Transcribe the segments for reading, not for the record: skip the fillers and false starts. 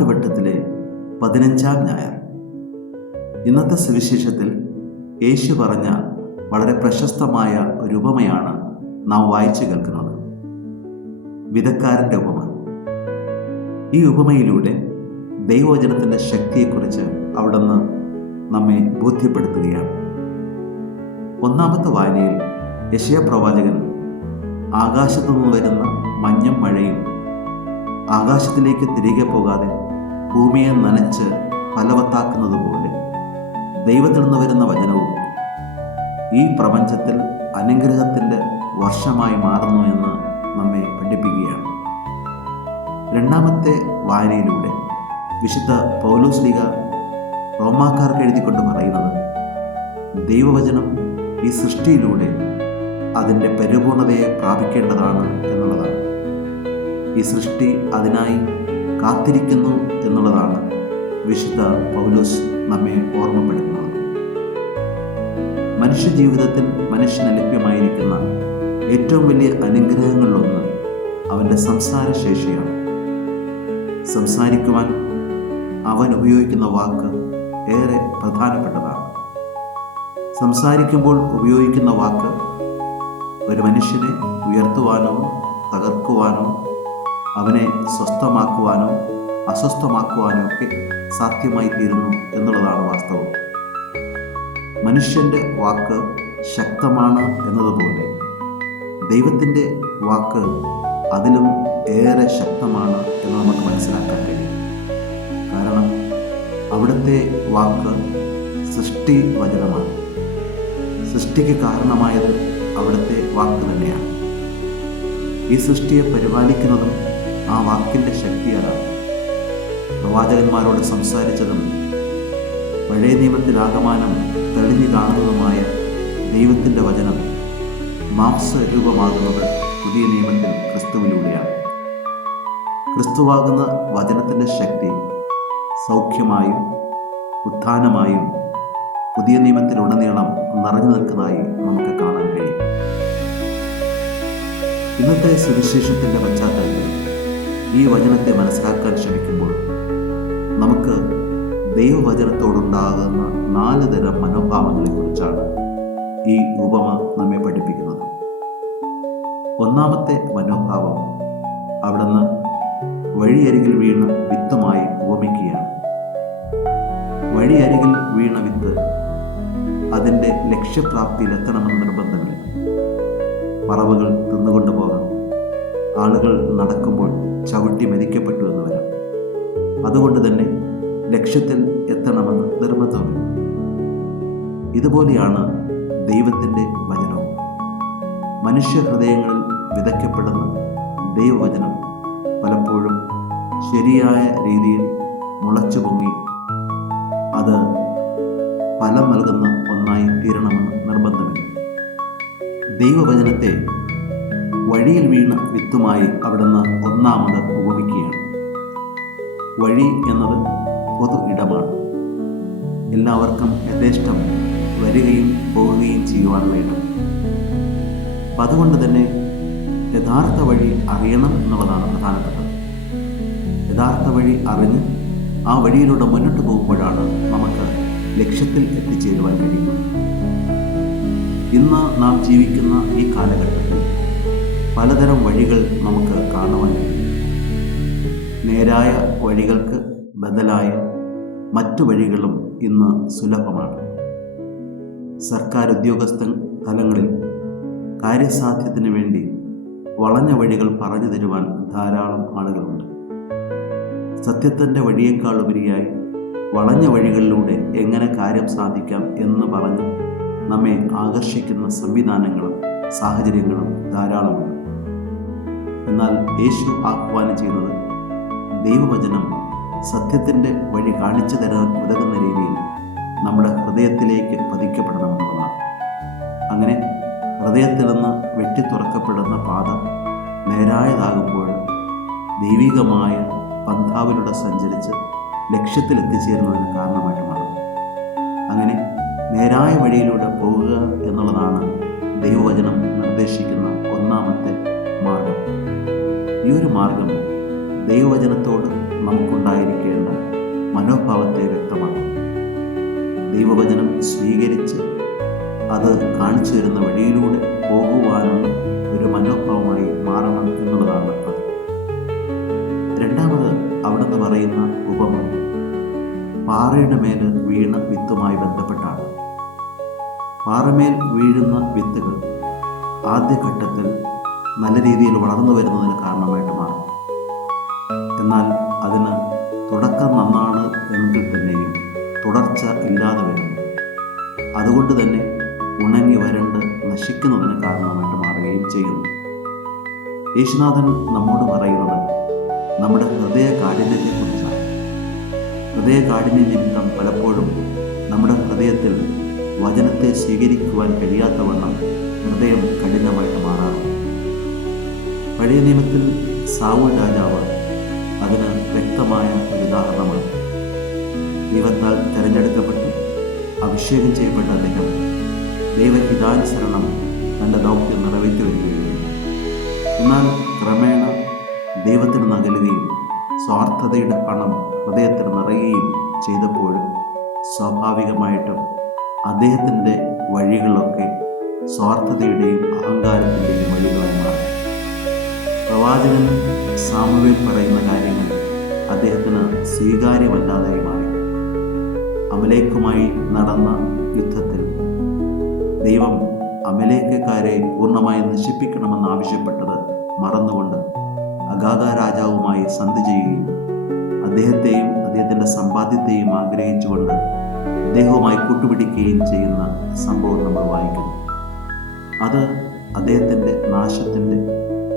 ആണ്ടുവട്ടത്തിലെ 15-ാം ഞായർ. ഇന്നത്തെ സുവിശേഷത്തിൽ യേശു പറഞ്ഞ വളരെ പ്രശസ്തമായ ഒരു ഉപമയാണ് നാം വായിച്ചു കേൾക്കുന്നത്. വിതക്കാരൻ്റെ ഉപമ. ഈ ഉപമയിലൂടെ ദൈവവചനത്തിൻ്റെ ശക്തിയെക്കുറിച്ച് അവിടുന്ന് നമ്മെ ബോധ്യപ്പെടുത്തുകയാണ്. ഒന്നാമത്തെ വായനയിൽ യെശയ്യാ പ്രവാചകൻ ആകാശത്തു നിന്ന് വരുന്ന മഞ്ഞും മഴയും ആകാശത്തിലേക്ക് തിരികെ പോകാതെ ഭൂമിയെ നനച്ച് ഫലവത്താക്കുന്നത് പോലെ ദൈവത്തിൽ നിന്ന് വരുന്ന വചനവും ഈ പ്രപഞ്ചത്തിൽ അനുഗ്രഹത്തിൻ്റെ വർഷമായി മാറുന്നു എന്ന് നമ്മെ പഠിപ്പിക്കുകയാണ്. രണ്ടാമത്തെ വായനയിലൂടെ വിശുദ്ധ പൗലോസ്ലീഹ റോമാക്കാർക്ക് എഴുതിക്കൊണ്ട് പറയുന്നത് ദൈവവചനം ഈ സൃഷ്ടിയിലൂടെ അതിൻ്റെ പരിപൂർണതയെ പ്രാപിക്കേണ്ടതാണ് എന്നുള്ളതാണ്. ഈ സൃഷ്ടി അതിനായി കാത്തിരിക്കുന്നു എന്നുള്ളതാണ് വിശുദ്ധ പൗലോസ് നമ്മെ ഓർമ്മപ്പെടുത്തുന്നത്. മനുഷ്യജീവിതത്തിൽ മനുഷ്യന് ലഭ്യമായിരിക്കുന്ന ഏറ്റവും വലിയ അനുഗ്രഹങ്ങളിലൊന്ന് അവൻ്റെ സംസാരശേഷിയാണ്. സംസാരിക്കുവാൻ അവൻ ഉപയോഗിക്കുന്ന വാക്ക് ഏറെ പ്രധാനപ്പെട്ടതാണ്. സംസാരിക്കുമ്പോൾ ഉപയോഗിക്കുന്ന വാക്ക് ഒരു മനുഷ്യനെ ഉയർത്തുവാനോ തകർക്കുവാനോ അവനെ സ്വസ്ഥമാക്കുവാനോ അസ്വസ്ഥമാക്കുവാനോ ഒക്കെ സാധ്യമായി തീരുന്നു എന്നുള്ളതാണ് വാസ്തവം. മനുഷ്യൻ്റെ വാക്ക് ശക്തമാണ് എന്നതുപോലെ ദൈവത്തിൻ്റെ വാക്ക് അതിലും ഏറെ ശക്തമാണ് എന്ന് നമുക്ക് മനസ്സിലാക്കാൻ കഴിയും. കാരണം അവിടുത്തെ വാക്ക് സൃഷ്ടി വചനമാണ്. സൃഷ്ടിക്ക് കാരണമായത് അവിടുത്തെ വാക്ക് തന്നെയാണ്. ഈ സൃഷ്ടിയെ പരിപാലിക്കുന്നതും ആ വാക്കിൻ്റെ ശക്തിയാലാണ്. പ്രവാചകന്മാരോട് സംസാരിച്ചതും പഴയ നിയമത്തിലാകമാനം തെളിഞ്ഞു കാണുന്നതുമായ ദൈവത്തിൻ്റെ വചനം മാംസരൂപമാകുന്നത് പുതിയ നിയമത്തിൽ ക്രിസ്തുവിലൂടെയാണ്. ക്രിസ്തുവാകുന്ന വചനത്തിൻ്റെ ശക്തി സൗഖ്യമായും ഉത്ഥാനമായും പുതിയ നിയമത്തിലുടനീളം നിറഞ്ഞു നിൽക്കുന്നതായി നമുക്ക് കാണാൻ കഴിയും. ഇന്നത്തെ സുവിശേഷത്തിൻ്റെ പശ്ചാത്തലത്തിൽ ഈ വചനത്തെ മനസ്സിലാക്കാൻ ശ്രമിക്കുമ്പോൾ നമുക്ക് ദൈവവചനത്തോടുണ്ടാകുന്ന 4 തരം മനോഭാവങ്ങളെക്കുറിച്ചാണ് ഈ ഉപമ നമ്മെ പഠിപ്പിക്കുന്നത്. ഒന്നാമത്തെ മനോഭാവം അവിടുന്ന് വഴിയരികിൽ വീണ വിത്തുമായി ഉപമിക്കുകയാണ്. വഴിയരികിൽ വീണ വിത്ത് അതിൻ്റെ ലക്ഷ്യപ്രാപ്തിയിലെത്തണമെന്ന് നിർബന്ധമില്ല. പറവകൾ തിന്നുകൊണ്ടു പോകാം, ആളുകൾ നടക്കുമ്പോൾ ചവിട്ടി മെതിക്കപ്പെട്ടു എന്ന് വരാം. അതുകൊണ്ട് തന്നെ ലക്ഷ്യത്തിൽ എത്തണമെന്ന് നിർബന്ധമില്ല. ഇതുപോലെയാണ് ദൈവത്തിൻ്റെ വചനവും. മനുഷ്യ ഹൃദയങ്ങളിൽ വിതയ്ക്കപ്പെടുന്ന ദൈവവചനം പലപ്പോഴും ശരിയായ രീതിയിൽ മുളച്ചു പൊങ്ങി അത് ഫലം നൽകുന്ന ഒന്നായി തീരണമെന്ന് നിർബന്ധമില്ല. ദൈവവചനത്തെ വഴിയിൽ വീണ വിത്തുമായി അവിടുന്ന് ഒന്നാമത് ഉപമിക്കുകയാണ്. വഴി എന്നത് പൊതു ഇടമാണ്. എല്ലാവർക്കും യഥേഷ്ടം വരികയും പോവുകയും ചെയ്യുവാനുള്ള ഇടം. അപ്പം അതുകൊണ്ട് തന്നെ യഥാർത്ഥ വഴി അറിയണം എന്നുള്ളതാണ് പ്രധാനപ്പെട്ടത്. യഥാർത്ഥ വഴി അറിഞ്ഞ് ആ വഴിയിലൂടെ മുന്നോട്ട് പോകുമ്പോഴാണ് നമുക്ക് ലക്ഷ്യത്തിൽ എത്തിച്ചേരുവാൻ കഴിയുന്നത്. ഇന്ന് നാം ജീവിക്കുന്ന ഈ കാലഘട്ടത്തിൽ പലതരം വഴികൾ നമുക്ക് കാണുവാൻ കഴിയും. നേരായ വഴികൾക്ക് ബദലായ മറ്റു വഴികളും ഇന്ന് സുലഭമാണ്. സർക്കാർ ഉദ്യോഗസ്ഥ തലങ്ങളിൽ കാര്യസാധ്യത്തിന് വേണ്ടി വളഞ്ഞ വഴികൾ പറഞ്ഞു തരുവാൻ ധാരാളം ആളുകളുണ്ട്. സത്യത്തിൻ്റെ വഴിയേക്കാൾ ഉപരിയായി വളഞ്ഞ വഴികളിലൂടെ എങ്ങനെ കാര്യം സാധിക്കാം എന്ന് പറഞ്ഞ് നമ്മെ ആകർഷിക്കുന്ന സംവിധാനങ്ങളും സാഹചര്യങ്ങളും ധാരാളമുണ്ട്. എന്നാൽ യേശു ആഹ്വാനം ചെയ്യുന്നത് ദൈവവചനം സത്യത്തിൻ്റെ വഴി കാണിച്ചു തരാൻ ഉതകുന്ന രീതിയിൽ നമ്മുടെ ഹൃദയത്തിലേക്ക് പതിക്കപ്പെടണമെന്നുള്ളതാണ്. അങ്ങനെ ഹൃദയത്തിൽ നിന്ന് വെട്ടിത്തുറക്കപ്പെടുന്ന പാത നേരായതാകുമ്പോൾ ദൈവികമായ പന്ഥാവിലൂടെ സഞ്ചരിച്ച് ലക്ഷ്യത്തിലെത്തിച്ചേരുന്നതിന് കാരണമായിട്ട് മാറും. അങ്ങനെ നേരായ വഴിയിലൂടെ പോവുക എന്നുള്ളതാണ് ദൈവവചനം നിർദ്ദേശിക്കുന്ന ഒന്നാമത്തെ മാർഗം. ഈ ഒരു മാർഗം ദൈവവചനത്തോട് നമുക്കുണ്ടായിരിക്കേണ്ട മനോഭാവത്തെ വ്യക്തമാക്കും. ദൈവവചനം സ്വീകരിച്ച് അത് കാണിച്ചു തരുന്ന വഴിയിലൂടെ പോകുവാനുള്ള ഒരു മനോഭാവമായി മാറണം എന്നുള്ളതാണ് അത്. രണ്ടാമത് അവിടുന്ന് പറയുന്ന ഉപമ പാറയുടെ മേൽ വീണ വിത്തുമായി ബന്ധപ്പെട്ടാണ്. പാറമേൽ വീഴുന്ന വിത്തുകൾ ആദ്യഘട്ടത്തിൽ നല്ല രീതിയിൽ വളർന്നു വരുന്നതിന് കാരണമായിട്ട് മാറും. എന്നാൽ അതിന് തുടക്കം നന്നാണ് എങ്കിൽ തന്നെയും തുടർച്ച ഇല്ലാതെ വരുന്നു. അതുകൊണ്ട് തന്നെ ഉണങ്ങി വരണ്ട് നശിക്കുന്നതിന് കാരണമായിട്ട് മാറുകയും ചെയ്യുന്നു. യേശുനാഥൻ നമ്മോട് പറയുന്നത് നമ്മുടെ ഹൃദയ കാഠിന്യത്തെക്കുറിച്ചാണ്. ഹൃദയ കാഠിന്യ നിമിത്തം പലപ്പോഴും നമ്മുടെ ഹൃദയത്തിൽ വചനത്തെ സ്വീകരിക്കുവാൻ കഴിയാത്തവണ്ണം ഹൃദയം കഠിനമായിട്ട് മാറാറുണ്ട്. പഴയ നിയമത്തിൽ സാവൂൾ രാജാവ് അതിന് വ്യക്തമായ ഒരു ഉദാഹരണമാണ്. ദൈവത്താൽ തിരഞ്ഞെടുക്കപ്പെട്ട് അഭിഷേകം ചെയ്യപ്പെട്ട അദ്ദേഹം ദൈവഹിതാനുസരണം തൻ്റെ ദൗത്യം നിറവേറ്റി വരികയായിരുന്നു. എന്നാൽ ക്രമേണ ദൈവത്തിന് നകലുകയും സ്വാർത്ഥതയുടെ പണം ഹൃദയത്തിൽ നിറയുകയും ചെയ്തപ്പോഴും സ്വാഭാവികമായിട്ടും അദ്ദേഹത്തിൻ്റെ വഴികളൊക്കെ സ്വാർത്ഥതയുടെയും അഹങ്കാരത്തിൻ്റെയും വഴികളായി മാറി. പ്രവാചകൻ സാമുവേൽ പറയുന്ന കാര്യങ്ങൾ അദ്ദേഹത്തിന് സ്വീകാര്യമല്ലാതായി മാറി. അമലേക്കുമായി നടന്ന യുദ്ധത്തിൽ ദൈവം അമലേക്കക്കാരെ പൂർണ്ണമായി നശിപ്പിക്കണമെന്ന് ആവശ്യപ്പെട്ടത് മറന്നുകൊണ്ട് അഗാഗ രാജാവുമായി സന്ധി ചെയ്യുകയും അദ്ദേഹത്തെയും അദ്ദേഹത്തിൻ്റെ സമ്പാദ്യത്തെയും ആഗ്രഹിച്ചുകൊണ്ട് അദ്ദേഹവുമായി കൂട്ടുപിടിക്കുകയും ചെയ്യുന്ന സംഭവം നമ്മൾ വായിക്കുന്നു. അത് അദ്ദേഹത്തിൻ്റെ നാശത്തിൻ്റെ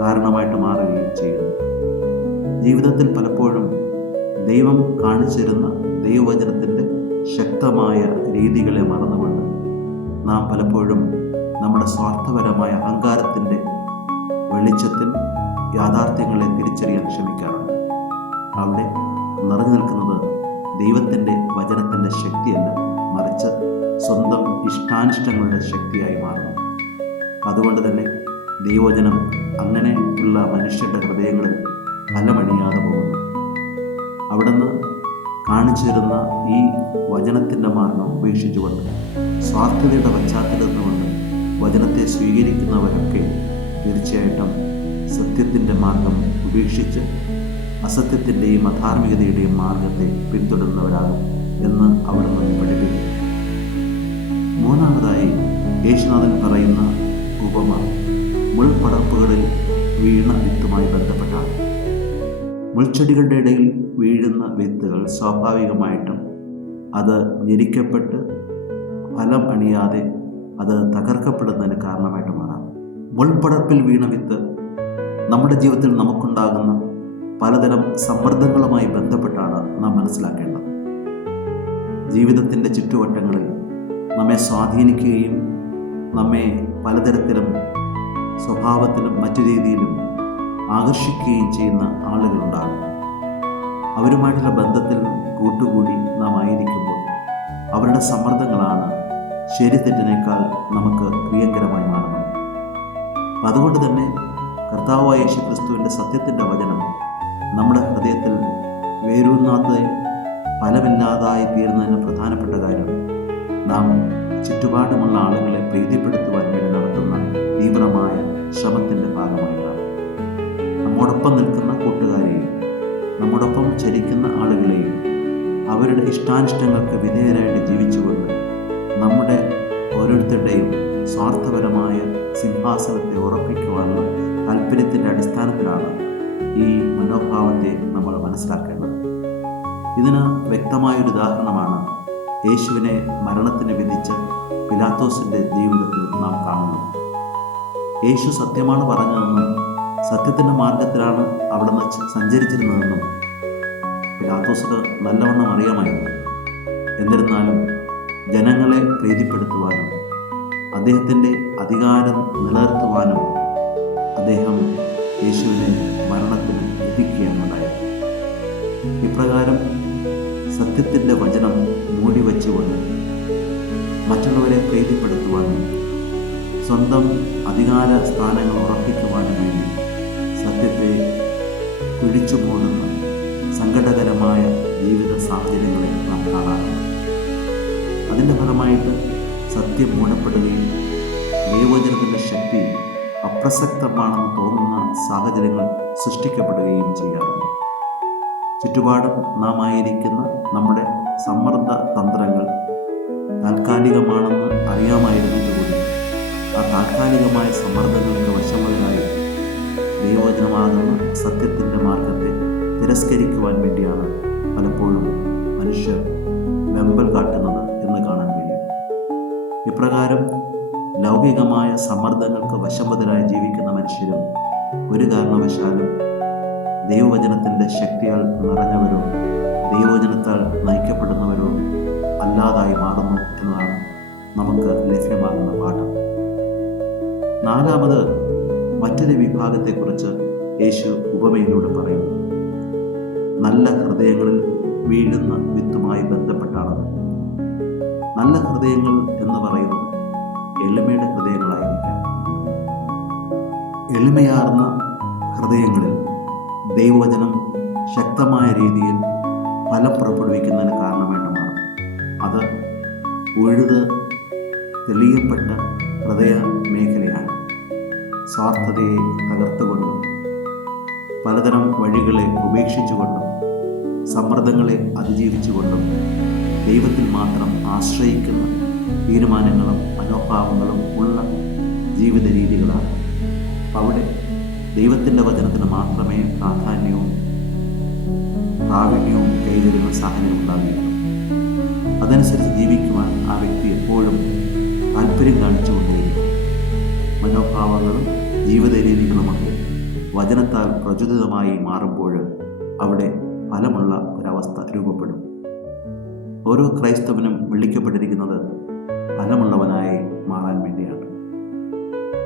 കാരണമായിട്ട് മാറുകയും ചെയ്യുന്നു. ജീവിതത്തിൽ പലപ്പോഴും ദൈവം കാണിച്ചിരുന്ന ദൈവവചനത്തിൻ്റെ ശക്തമായ രീതികളെ മറന്നുകൊണ്ട് നാം പലപ്പോഴും നമ്മുടെ സ്വാർത്ഥപരമായ അഹങ്കാരത്തിൻ്റെ വെളിച്ചത്തിൽ യാഥാർത്ഥ്യങ്ങളെ തിരിച്ചറിയാൻ ശ്രമിക്കാറുണ്ട്. അവിടെ നിറഞ്ഞു നിൽക്കുന്നത് ദൈവത്തിൻ്റെ വചനത്തിൻ്റെ ശക്തിയല്ല, മറിച്ച് സ്വന്തം ഇഷ്ടാനിഷ്ടങ്ങളുടെ ശക്തിയായി മാറുന്നു. അതുകൊണ്ട് തന്നെ ദൈവവചനം അങ്ങനെ ഉള്ള മനുഷ്യരുടെ ഹൃദയങ്ങളിൽ ഫലമണിയാതെ പോകുന്നു. അവിടുന്ന് കാണിച്ചു തരുന്ന ഈ വചനത്തിൻ്റെ മാർഗം ഉപേക്ഷിച്ചുകൊണ്ട് സ്വാർത്ഥതയുടെ പശ്ചാത്തലത്തിൽ കൊണ്ട് വചനത്തെ സ്വീകരിക്കുന്നവരൊക്കെ തീർച്ചയായിട്ടും സത്യത്തിൻ്റെ മാർഗം ഉപേക്ഷിച്ച് അസത്യത്തിൻ്റെയും അധാർമികതയുടെയും മാർഗത്തെ പിന്തുടരുന്നവരാകും എന്ന് അവിടുന്ന് പഠിപ്പിക്കുന്നു. മൂന്നാമതായി യേശുനാഥൻ പറയുന്ന ഉപമ മുൾപടർപ്പുകളിൽ വീണ വിത്തുമായി ബന്ധപ്പെട്ടാണ്. മുൾച്ചെടികളുടെ ഇടയിൽ വീഴുന്ന വിത്തുകൾ സ്വാഭാവികമായിട്ടും അത് ഞെരിക്കപ്പെട്ട് ഫലം അണിയാതെ അത് തകർക്കപ്പെടുന്നതിന് കാരണമായിട്ട് മാറാം. മുൾപടർപ്പിൽ വീണ വിത്ത് നമ്മുടെ ജീവിതത്തിൽ നമുക്കുണ്ടാകുന്ന പലതരം സമ്മർദ്ദങ്ങളുമായി ബന്ധപ്പെട്ടാണ് നാം മനസ്സിലാക്കേണ്ടത്. ജീവിതത്തിൻ്റെ ചുറ്റുവട്ടങ്ങളിൽ നമ്മെ സ്വാധീനിക്കുകയും നമ്മെ പലതരത്തിലും സ്വഭാവത്തിലും മറ്റു രീതിയിലും ആകർഷിക്കുകയും ചെയ്യുന്ന ആളുകളുണ്ടാകും. അവരുമായിട്ടുള്ള ബന്ധത്തിൽ കൂട്ടുകൂടി നാം ആയിരിക്കുമ്പോൾ അവരുടെ സമ്മർദ്ദങ്ങളാണ് ശരി തെറ്റിനേക്കാൾ നമുക്ക് പ്രിയങ്കരമായി മാറുന്നത്. അതുകൊണ്ട് തന്നെ കർത്താവായ യേശുക്രിസ്തുവിൻ്റെ സത്യത്തിൻ്റെ വചനം നമ്മുടെ ഹൃദയത്തിൽ വേരൂന്നാതെ ഫലമില്ലാതായി തീരുന്നതിന് പ്രധാനപ്പെട്ട കാര്യം നാം ചുറ്റുപാടുമുള്ള ആളുകളെ പ്രീതിപ്പെടുത്തുവാൻ വേണ്ടി നടത്തുന്ന തീവ്രമായ ശ്രമത്തിൻ്റെ ഭാഗമായിട്ടാണ്. നമ്മോടൊപ്പം നിൽക്കുന്ന കൂട്ടുകാരെയും നമ്മോടൊപ്പം ചരിക്കുന്ന ആളുകളെയും അവരുടെ ഇഷ്ടാനിഷ്ടങ്ങൾക്ക് വിധേയരായിട്ട് ജീവിച്ചുകൊണ്ട് നമ്മുടെ ഓരോരുത്തരുടെയും സ്വാർത്ഥപരമായ സിംഹാസനത്തെ ഉറപ്പിക്കുവാനുള്ള താല്പര്യത്തിൻ്റെ അടിസ്ഥാനത്തിലാണ് ഈ മനോഭാവത്തെ നമ്മൾ മനസ്സിലാക്കേണ്ടത്. ഇതിന് വ്യക്തമായൊരു ഉദാഹരണമാണ് യേശുവിനെ മരണത്തിന് വിധിച്ച പിലാത്തോസിൻ്റെ ജീവിതത്തിൽ നാം കാണുന്നത്. യേശു സത്യമാണ് പറഞ്ഞതെന്നും സത്യത്തിൻ്റെ മാർഗത്തിലാണ് അവിടുന്ന് സഞ്ചരിച്ചിരുന്നതെന്നും പിലാത്തോസിന് നല്ലവണ്ണം അറിയാമായിരുന്നു. എന്നിരുന്നാലും ജനങ്ങളെ പ്രീതിപ്പെടുത്തുവാനും അദ്ദേഹത്തിൻ്റെ അധികാരം നിലനിർത്തുവാനും അദ്ദേഹം യേശുവിനെ മരണത്തിന് എത്തിക്കുകയാണുണ്ടായത്. ഇപ്രകാരം സത്യത്തിൻ്റെ വചനം മൂടിവെച്ചുകൊണ്ട് മറ്റുള്ളവരെ പ്രീതിപ്പെടുത്തുവാനും സ്വന്തം അധികാര സ്ഥാനങ്ങൾ ഉറപ്പിക്കുവാനും വേണ്ടി സത്യത്തെ കുഴിച്ചു മൂടുന്ന സങ്കടകരമായ ജീവിത സാഹചര്യങ്ങളെ നാം കാണാറുണ്ട്. അതിൻ്റെ ഫലമായിട്ട് സത്യം മൂടപ്പെടുകയും ദൈവവചനത്തിൻ്റെ ശക്തി അപ്രസക്തമാണെന്ന് തോന്നുന്ന സാഹചര്യങ്ങൾ സൃഷ്ടിക്കപ്പെടുകയും ചെയ്യാറുണ്ട്. ചുറ്റുപാടും നാം ആയിരിക്കുന്ന നമ്മുടെ സമ്മർദ്ദ തന്ത്രങ്ങൾ താൽക്കാലികമാണെന്ന് അറിയാമായിരുന്നിട്ട് കൂടി ആ താൽക്കാലികമായ സമ്മർദ്ദങ്ങൾക്ക് വശമുള്ളതായി ദൈവവചനമാകുന്ന സത്യത്തിൻ്റെ മാർഗത്തെ തിരസ്കരിക്കുവാൻ വേണ്ടിയാണ് പലപ്പോഴും മനുഷ്യർ വെമ്പൽ കാട്ടുന്നത് എന്ന് കാണാൻ കഴിയും. ഇപ്രകാരം ലൗകികമായ സമ്മർദ്ദങ്ങൾക്ക് വശംവദരായി ജീവിക്കുന്ന മനുഷ്യരും ഒരു കാരണവശാലും ദൈവവചനത്തിൻ്റെ ശക്തിയാൽ നിറഞ്ഞവരോ ദൈവവചനത്താൽ നയിക്കപ്പെടുന്നവരോ അല്ലാതായി മാറുന്നു എന്നതാണ് നമുക്ക് ലഭ്യമാകുന്ന പാഠം. നാലാമത് മറ്റൊരു വിഭാഗത്തെക്കുറിച്ച് യേശു ഉപമയിലൂടെ പറയുന്നു. നല്ല ഹൃദയങ്ങളിൽ വീഴുന്ന വിത്തുമായി ബന്ധപ്പെട്ടാണ്. നല്ല ഹൃദയങ്ങൾ എന്ന് പറയുന്നത് എളിമയുടെ ഹൃദയങ്ങളായിരിക്കാം. എളിമയാർന്ന ഹൃദയങ്ങളിൽ ദൈവവചനം ശക്തമായ രീതിയിൽ ഫലം പുറപ്പെടുവിക്കുന്നതിന് കാരണമായിട്ട് മാറും. അത് ഉഴുത് തെളിയപ്പെട്ട ഹൃദയ മേഖലയാണ്. സ്വാർത്ഥതയെ തകർത്തുകൊണ്ടും പലതരം വഴികളെ ഉപേക്ഷിച്ചുകൊണ്ടും സമ്മർദ്ദങ്ങളെ അതിജീവിച്ചുകൊണ്ടും ദൈവത്തിൽ മാത്രം ആശ്രയിക്കുന്ന തീരുമാനങ്ങളും മനോഭാവങ്ങളും ഉള്ള ജീവിത രീതികളാണ്. അവിടെ ദൈവത്തിൻ്റെ വചനത്തിന് മാത്രമേ പ്രാധാന്യവും പ്രാവീണ്യവും കൈവരുന്ന സാഹചര്യം ഉണ്ടാകുകയുള്ളൂ. അതനുസരിച്ച് ജീവിക്കുവാൻ ആ വ്യക്തി എപ്പോഴും താല്പര്യം കാണിച്ചുകൊണ്ടേയിരിക്കും. മനോഭാവങ്ങളും ജീവിത രീതികളുമൊക്കെ വചനത്താൽ പ്രചോദിതമായി മാറുമ്പോൾ അവിടെ ഫലമുള്ള ഒരവസ്ഥ രൂപപ്പെടും. ഓരോ ക്രൈസ്തവനും വിളിക്കപ്പെട്ടിരിക്കുന്നത് ഫലമുള്ളവനായി മാറാൻ വേണ്ടിയാണ്.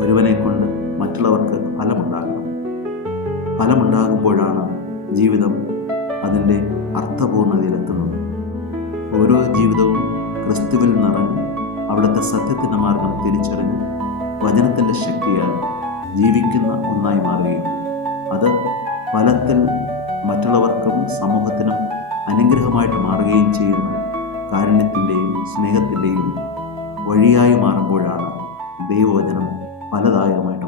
ഒരുവനെ കൊണ്ട് മറ്റുള്ളവർക്ക് ഫലമുണ്ടാകണം. ഫലമുണ്ടാകുമ്പോഴാണ് ജീവിതം അതിൻ്റെ അർത്ഥപൂർണതയിലെത്തുന്നത്. ഓരോ ജീവിതവും ക്രിസ്തുവിൽ നിറഞ്ഞ് അവിടുത്തെ സത്യത്തിൻ്റെ മാർഗം തിരിച്ചറിഞ്ഞ് വചനത്തിൻ്റെ ശക്തിയാൽ ജീവിക്കുന്ന ഒന്നായി മാറുകയും അത് ഫലത്തിൽ മറ്റുള്ളവർക്കും സമൂഹത്തിനും അനുഗ്രഹമായിട്ട് മാറുകയും ചെയ്യുന്ന കാരുണ്യത്തിൻ്റെയും സ്നേഹത്തിൻ്റെയും വഴിയായി മാറുമ്പോഴാണ് ദൈവവചനം ഫലദായകമായിട്ട്